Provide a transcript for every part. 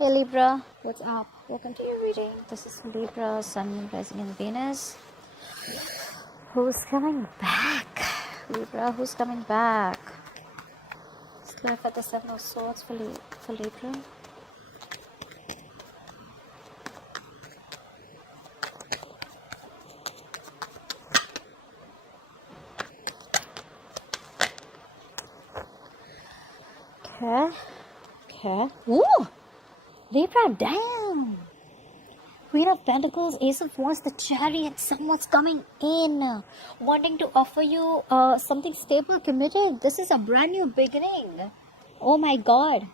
Hey Libra, what's up? Welcome to your reading. This is Libra, Sun, Moon, Rising, and Venus. Who's coming back? Libra, who's coming back? Let's clarify the Seven of Swords for Libra. Okay. Ooh! Libra, damn! Queen of Pentacles, Ace of Wands, the Chariot. Someone's coming in, wanting to offer you something stable, committed. This is a brand new beginning. Oh my God.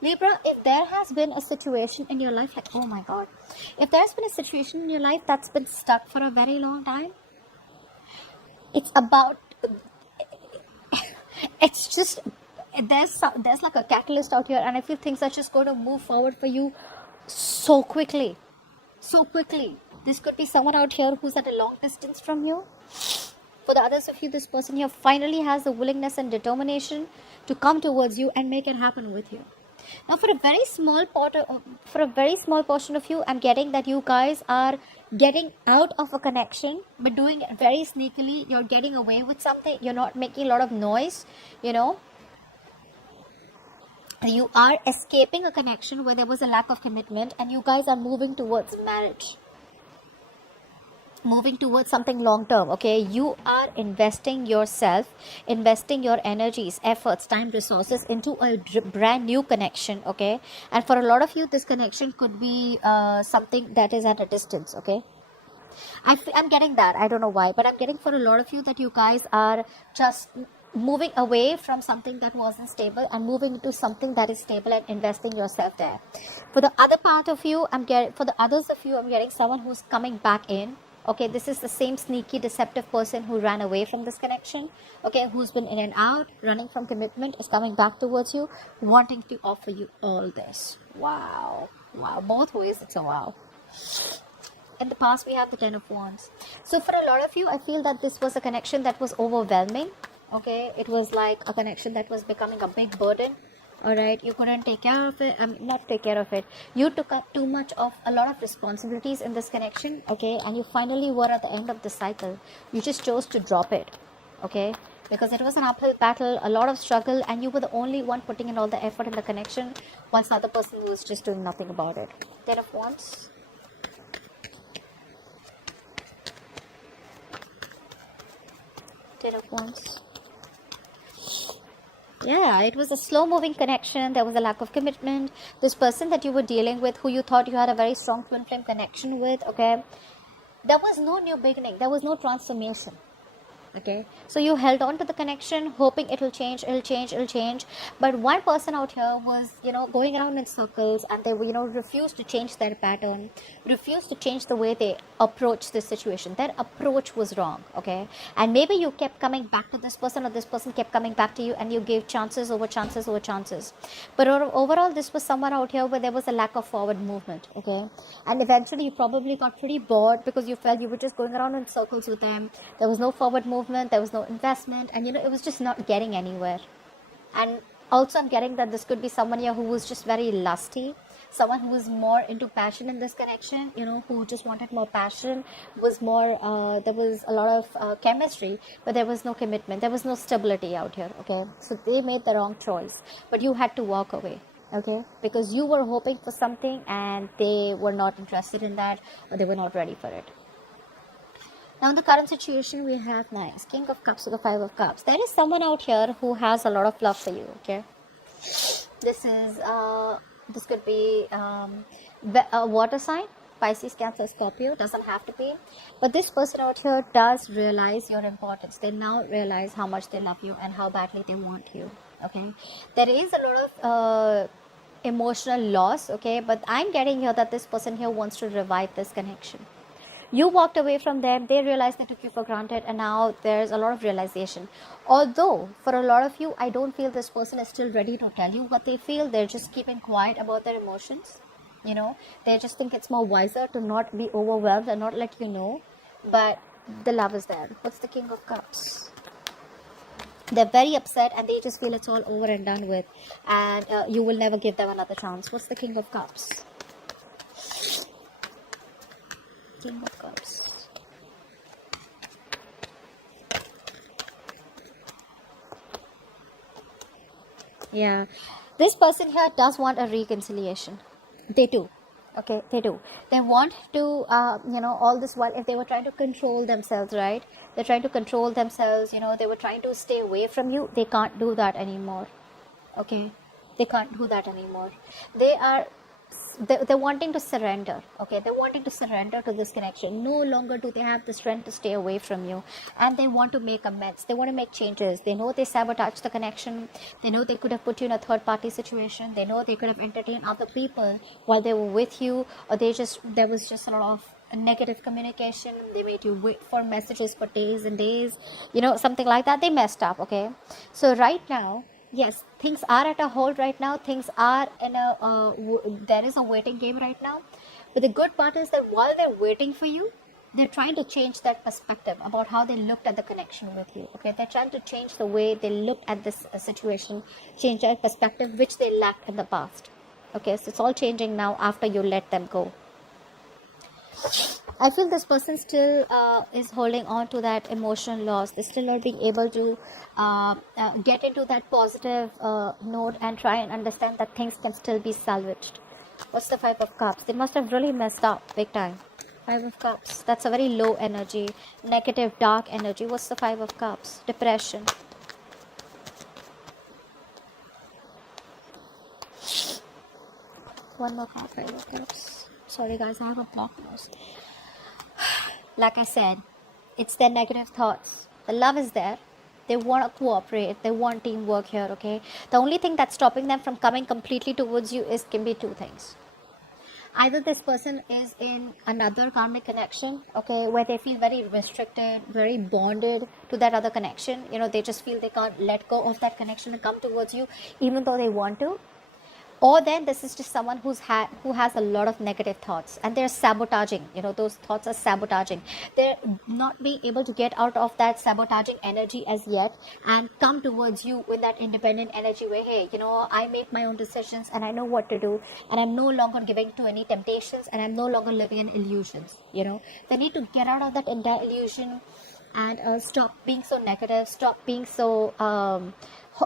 Libra, if there has been a situation in your life, like, oh my God. If there's been a situation in your life that's been stuck for a very long time, it's about, it's just, there's like a catalyst out here, and I feel things are just going to move forward for you so quickly. This could be someone out here who's at a long distance from you. For the others of you, this person here finally has the willingness and determination to come towards you and make it happen with you. Now, for a very small portion of you, I'm getting that you guys are getting out of a connection, but doing it very sneakily. You're getting away with something. You're not making a lot of noise, You are escaping a connection where there was a lack of commitment, and you guys are moving towards marriage. Moving towards something long term, okay? You are investing yourself, investing your energies, efforts, time, resources into a brand new connection, okay? And for a lot of you, this connection could be something that is at a distance, okay? I'm getting that. I don't know why, but I'm getting for a lot of you that you guys are just moving away from something that wasn't stable and moving into something that is stable and investing yourself there. For the other part of you, I'm getting someone who's coming back in. Okay, this is the same sneaky, deceptive person who ran away from this connection. Okay, who's been in and out, running from commitment, is coming back towards you, wanting to offer you all this. Wow. Both ways, it's a wow. In the past, we have the Ten of Wands. So for a lot of you, I feel that this was a connection that was overwhelming. Okay, it was like a connection that was becoming a big burden. All right, you couldn't take care of it. Not take care of it. You took up too much of a lot of responsibilities in this connection. Okay, and you finally were at the end of the cycle. You just chose to drop it. Okay, because it was an uphill battle, a lot of struggle, and you were the only one putting in all the effort in the connection, whilst the other person was just doing nothing about it. Ten of Wands. Ten of Wands. Yeah, it was a slow-moving connection. There was a lack of commitment. This person that you were dealing with, who you thought you had a very strong twin flame connection with, okay, there was no new beginning. There was no transformation. Okay, so you held on to the connection, hoping it'll change. But one person out here was, going around in circles, and they were, refused to change their pattern, refused to change the way they approach this situation. Their approach was wrong. Okay, and maybe you kept coming back to this person, or this person kept coming back to you, and you gave chances over chances over chances. But overall, this was someone out here where there was a lack of forward movement. Okay, and eventually you probably got pretty bored because you felt you were just going around in circles with them. There was no forward movement, there was no investment, and it was just not getting anywhere. And also, I'm getting that this could be someone here who was just very lusty, someone who was more into passion in this connection, who just wanted more passion, was more, there was a lot of chemistry, but there was no commitment, there was no stability out here. Okay, so they made the wrong choice, but you had to walk away. Okay, because you were hoping for something and they were not interested in that, or they were not ready for it. Now, in the current situation, we have nice King of Cups to the Five of Cups. There is someone out here who has a lot of love for you. Okay, this could be a water sign, Pisces, Cancer, Scorpio. Doesn't have to be, but this person out here does realize your importance. They now realize how much they love you and how badly they want you. Okay, there is a lot of emotional loss. Okay, but I'm getting here that this person here wants to revive this connection. You walked away from them, they realized they took you for granted, and now there's a lot of realization. Although, for a lot of you, I don't feel this person is still ready to tell you what they feel. They're just keeping quiet about their emotions. They just think it's more wiser to not be overwhelmed and not let you know. But the love is there. What's the King of Cups? They're very upset and they just feel it's all over and done with, and you will never give them another chance. What's the King of Cups? King of Cups. Yeah, this person here does want a reconciliation. They do. Okay, they do. They want to, all this while, if they were trying to control themselves, right? They're trying to control themselves, they were trying to stay away from you. They can't do that anymore. Okay, they can't do that anymore. They're wanting to surrender. Okay, they're wanting to surrender to this connection. No longer do they have the strength to stay away from you, and they want to make amends. They want to make changes. They know they sabotaged the connection. They know they could have put you in a third party situation. They know they could have entertained other people while they were with you, or there was just a lot of negative communication. They made you wait for messages for days and days, something like that. They messed up. Okay, so right now, yes, things are at a hold right now. Things are in there is a waiting game right now. But the good part is that while they're waiting for you, they're trying to change that perspective about how they looked at the connection with you. Okay, they're trying to change the way they looked at this situation, change that perspective which they lacked in the past. Okay, so it's all changing now after you let them go. I feel this person still is holding on to that emotional loss. They're still not being able to get into that positive note and try and understand that things can still be salvaged. What's the Five of Cups? They must have really messed up big time. Five of Cups. That's a very low energy, negative, dark energy. What's the Five of Cups? Depression. One more card. Five of Cups. Sorry guys, I have a blocked nose. Like I said, it's their negative thoughts. The love is there. They want to cooperate. They want teamwork here, okay? The only thing that's stopping them from coming completely towards you can be two things. Either this person is in another karmic connection, okay, where they feel very restricted, very bonded to that other connection. They just feel they can't let go of that connection and come towards you, even though they want to. Or then this is just someone who has a lot of negative thoughts and they're sabotaging. Those thoughts are sabotaging. They're not being able to get out of that sabotaging energy as yet and come towards you with that independent energy where, hey, I make my own decisions and I know what to do, and I'm no longer giving to any temptations, and I'm no longer living in illusions. They need to get out of that entire illusion and stop being so negative, stop being so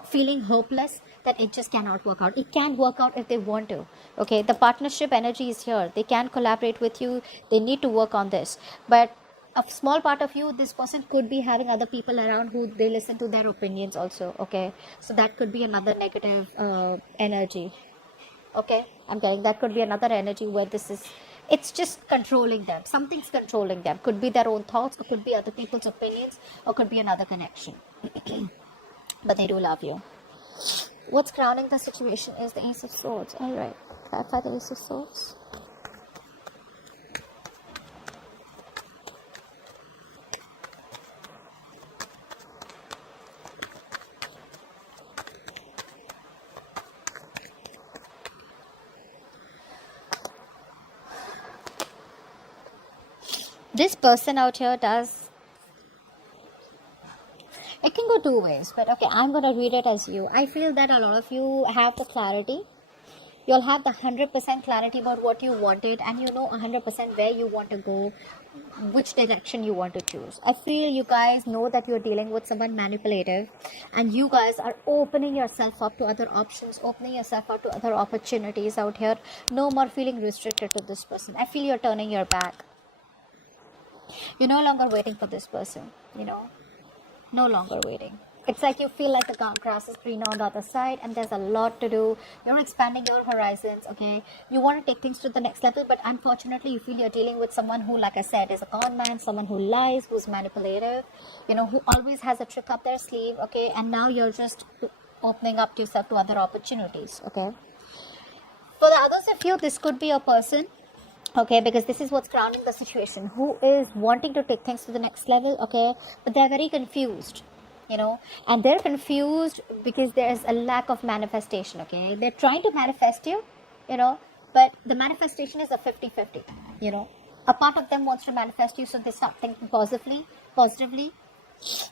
feeling hopeless that it just cannot work out. It can work out if they want to. Okay, the partnership energy is here. They can collaborate with you. They need to work on this. But a small part of you, this person could be having other people around who they listen to their opinions also. Okay, so that could be another negative energy. Okay, I'm getting that could be another energy where it's just controlling them. Something's controlling them. Could be their own thoughts, or could be other people's opinions, or could be another connection. But they do love you. What's crowning the situation is the Ace of Swords. Alright, clarify the Ace of Swords. This person out here does. It can go two ways, but okay, I'm going to read it as you. I feel that a lot of you have the clarity. You'll have the 100% clarity about what you wanted, and 100% where you want to go, which direction you want to choose. I feel you guys know that you're dealing with someone manipulative, and you guys are opening yourself up to other options, opening yourself up to other opportunities out here. No more feeling restricted to this person. I feel you're turning your back. You're no longer waiting for this person, no longer waiting. It's like you feel like the grass is greener on the other side, and there's a lot to do. You're expanding your horizons, okay? You want to take things to the next level, but unfortunately you feel you're dealing with someone who, like I said, is a con man, someone who lies, who's manipulative, who always has a trick up their sleeve, okay? And now you're just opening up yourself to other opportunities, okay? For the others of you, this could be a person, okay, because this is what's crowning the situation, who is wanting to take things to the next level, okay, but they're very confused, and they're confused because there's a lack of manifestation, okay? They're trying to manifest you, but the manifestation is a 50-50, a part of them wants to manifest you, so they start thinking positively,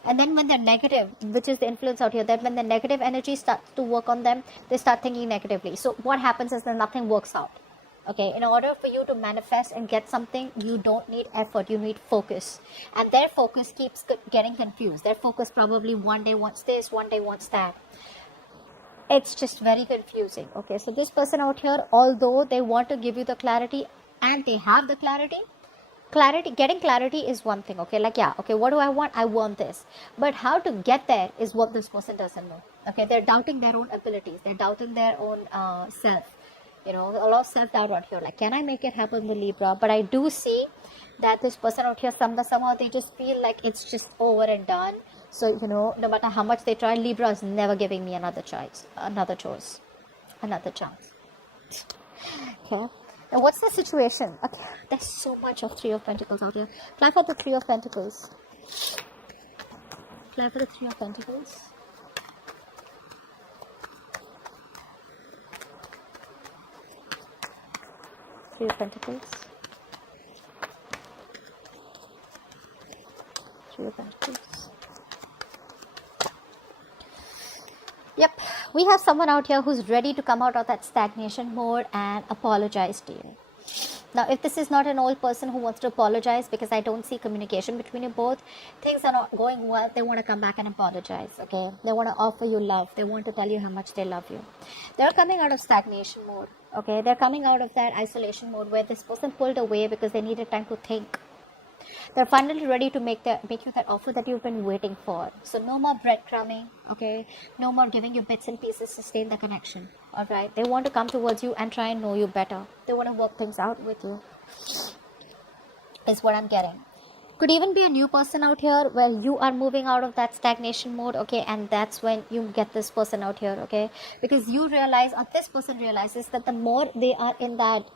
And then when they're negative, which is the influence out here, that when the negative energy starts to work on them, they start thinking negatively. So what happens is that nothing works out. Okay, in order for you to manifest and get something, you don't need effort, you need focus. And their focus keeps getting confused. Their focus probably one day wants this, one day wants that. It's just very confusing. Okay, so this person out here, although they want to give you the clarity and they have the clarity, getting clarity is one thing. Okay, like, yeah, okay, what do I want? I want this. But how to get there is what this person doesn't know. Okay, they're doubting their own abilities, they're doubting their own self. A lot of self-doubt out here, like, can I make it happen with Libra? But I do see that this person out here, somehow they just feel like it's just over and done. So no matter how much they try, Libra is never giving me another chance. Okay, now what's the situation? Okay, there's so much of Three of Pentacles out here. Apply for the Three of Pentacles. Apply for the Three of Pentacles. Three of Pentacles. Three of Pentacles. Yep, we have someone out here who's ready to come out of that stagnation mode and apologize to you. Now, if this is not an old person who wants to apologize, because I don't see communication between you both, things are not going well, they want to come back and apologize, okay? They want to offer you love. They want to tell you how much they love you. They're coming out of stagnation mode, okay? They're coming out of that isolation mode where this person pulled away because they needed time to think. They're finally ready to make you that offer that you've been waiting for. So no more breadcrumbing, okay? No more giving you bits and pieces to sustain the connection, all right? They want to come towards you and try and know you better. They want to work things out with you, is what I'm getting. Could even be a new person out here where you are moving out of that stagnation mode, okay? And that's when you get this person out here, okay? Because you realize, or this person realizes, that the more they are in that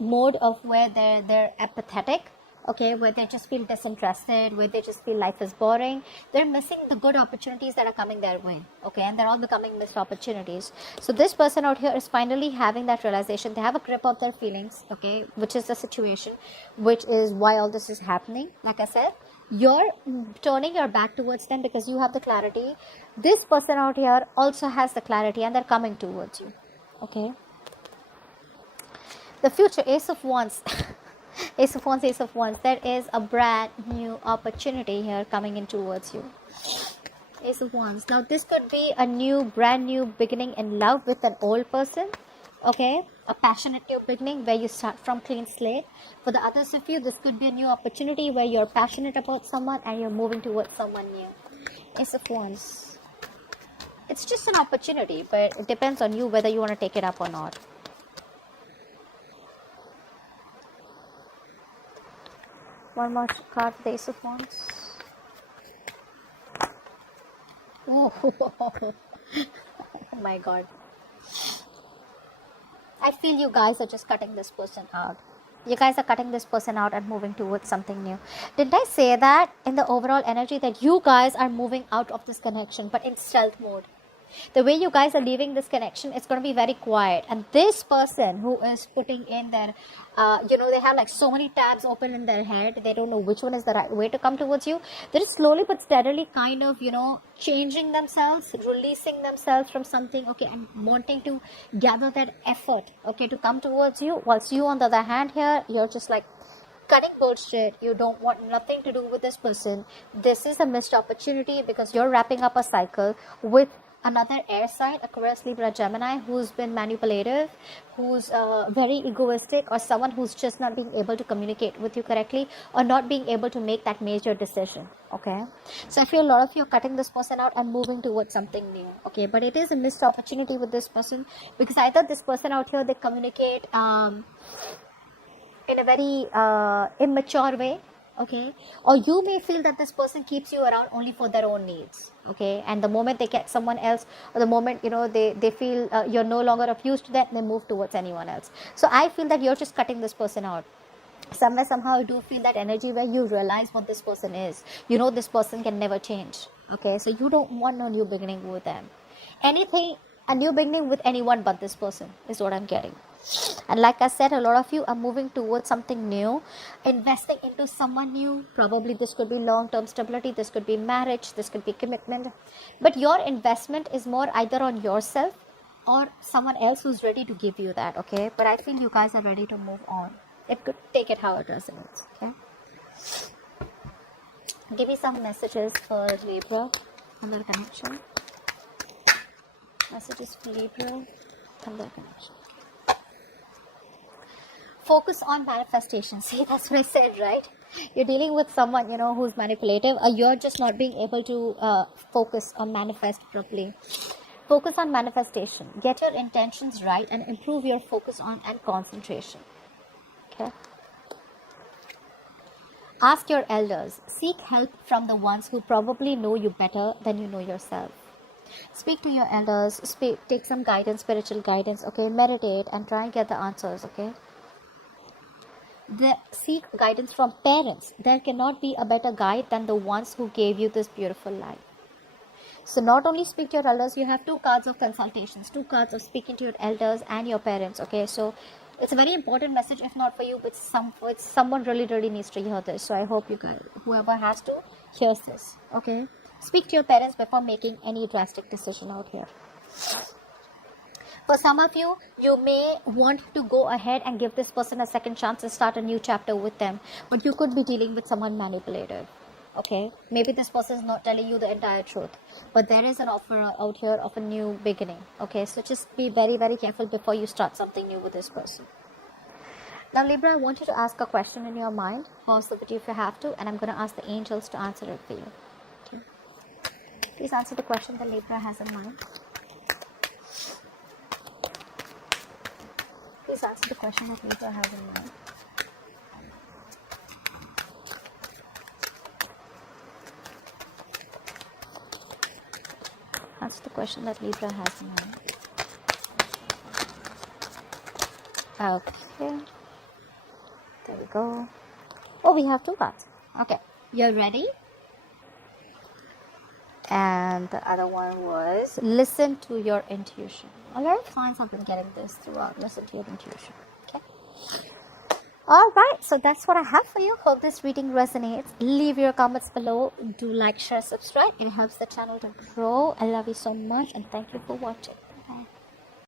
mode of where they're apathetic, okay, where they just feel disinterested, where they just feel life is boring, they're missing the good opportunities that are coming their way, okay, and they're all becoming missed opportunities. So this person out here is finally having that realization. They have a grip of their feelings, okay, which is the situation, which is why all this is happening. Like I said, you're turning your back towards them because you have the clarity. This person out here also has the clarity and they're coming towards you, okay. The future, Ace of Wands. Ace of Wands, Ace of Wands. There is a brand new opportunity here coming in towards you. Ace of Wands. Now, this could be a brand new beginning in love with an old person. Okay, a passionate new beginning where you start from clean slate. For the others of you, this could be a new opportunity where you're passionate about someone and you're moving towards someone new. Ace of Wands. It's just an opportunity, but it depends on you whether you want to take it up or not. One more card for the Ace of Wands. Oh, oh my God. I feel you guys are just cutting this person out. You guys are cutting this person out and moving towards something new. Didn't I say that in the overall energy that you guys are moving out of this connection, but in stealth mode? The way you guys are leaving this connection, it's going to be very quiet. And this person who is putting in their, they have like so many tabs open in their head. They don't know which one is the right way to come towards you. They're slowly but steadily kind of, changing themselves, releasing themselves from something, okay, and wanting to gather that effort, okay, to come towards you. Whilst you, on the other hand here, you're just like cutting bullshit. You don't want nothing to do with this person. This is a missed opportunity because you're wrapping up a cycle with another air sign, Aquarius, Libra, Gemini, who's been manipulative, who's very egoistic, or someone who's just not being able to communicate with you correctly or not being able to make that major decision, okay? So I feel a lot of you are cutting this person out and moving towards something new, okay? But it is a missed opportunity with this person because either this person out here, they communicate in a very immature way, okay, or you may feel that this person keeps you around only for their own needs, okay, and the moment they get someone else, or the moment they feel you're no longer of use to them, they move towards anyone else. So I feel that you're just cutting this person out. Somehow I do feel that energy where you realize what this person is. This person can never change, okay, so you don't want no new beginning with them. A new beginning with anyone but this person is what I'm getting. And like I said, a lot of you are moving towards something new, investing into someone new. Probably this could be long-term stability, this could be marriage, this could be commitment. But your investment is more either on yourself or someone else who's ready to give you that, okay? But I feel you guys are ready to move on. It could take it how it resonates, okay? Give me some messages for Libra on their connection. Messages for Libra on their connection. Focus on manifestation. See, that's what I said, right? You're dealing with someone, who's manipulative, or you're just not being able to focus or manifest properly. Focus on manifestation. Get your intentions right and improve your focus on and concentration. Okay? Ask your elders. Seek help from the ones who probably know you better than you know yourself. Speak to your elders. Take some guidance, spiritual guidance, okay? Meditate and try and get the answers, okay? Seek guidance from parents. There cannot be a better guide than the ones who gave you this beautiful life. So not only speak to your elders, you have 2 cards of consultations, 2 cards of speaking to your elders and your parents, okay? So it's a very important message, if not for you, but someone really, really needs to hear this. So I hope you guys, whoever has to, hears this, okay? Speak to your parents before making any drastic decision out here. For some of you, you may want to go ahead and give this person a second chance and start a new chapter with them. But you could be dealing with someone manipulative. Okay, maybe this person is not telling you the entire truth, but there is an offer out here of a new beginning. Okay, so just be very, very careful before you start something new with this person. Now Libra, I want you to ask a question in your mind. Pause the video if you have to, and I'm going to ask the angels to answer it for you. Okay, please answer the question that Libra has in mind. Please answer the question that Libra has in mind. Answer the question that Libra has in mind. Okay. There we go. Oh, we have 2 cards. Okay. You're ready? And the other one was listen to your intuition. A lot of clients have been getting this throughout. Listen to your intuition. Okay. Alright, so that's what I have for you. Hope this reading resonates. Leave your comments below. Do like, share, subscribe. It helps the channel to grow. I love you so much and thank you for watching.